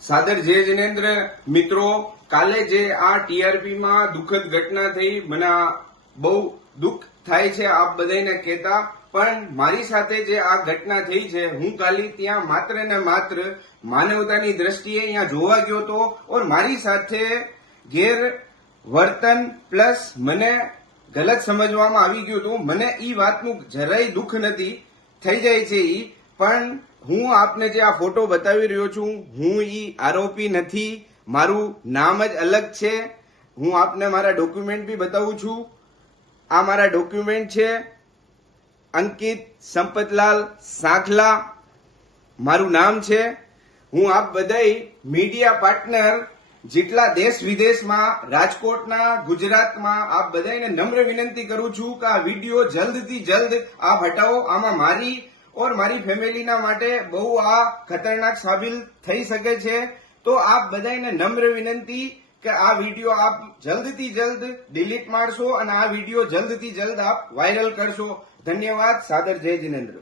સાદર જય જિનેન્દ્ર મિત્રો, કાલે જે આ ટીઆરપી માં દુઃખદ ઘટના થઈ, મને બહુ દુઃખ થાય છે આપ બધાને કહેતા, પણ મારી સાથે જે આ ઘટના થઈ છે, હું કાલે ત્યાં માત્ર ને માત્ર માનવતાની દ્રષ્ટિએ અહીંયા જોવા ગયો હતો ઓર મારી સાથે ગેરવર્તન પ્લસ મને ગલત સમજવામાં આવી ગયું હતું. મને ઈ વાતનું જરાય દુઃખ નથી, થઈ જાય છે ઈ, પણ હું આપને જે આ ફોટો બતાવી રહ્યો છું, હું ઈ આરોપી નથી, મારું નામ જ અલગ છે. હું આપને મારા ડોક્યુમેન્ટ બી બતાવું છું. આ મારા ડોક્યુમેન્ટ છે. અંકિત સંપતલાલ સાંખલા મારું નામ છે. હું આપ બધાય મીડિયા પાર્ટનર જેટલા દેશ વિદેશમાં, રાજકોટના, ગુજરાતમાં, આપ બધાને નમ્ર વિનંતી કરું છું કે આ વિડીયો જલ્દથી જલ્દ આપ હટાવો. આમાં મારી ઓર મારી ફેમિલીના માટે બહુ આ ખતરનાક સાબિત થઈ શકે છે. તો આપ બધાને નમ્ર વિનંતી કે આ વિડીયો આપ જલ્દથી જલ્દ ડિલીટ મારશો અને આ વિડીયો જલ્દથી જલ્દ આપ વાયરલ કરશો. ધન્યવાદ. સાદર જય જિનેન્દ્ર.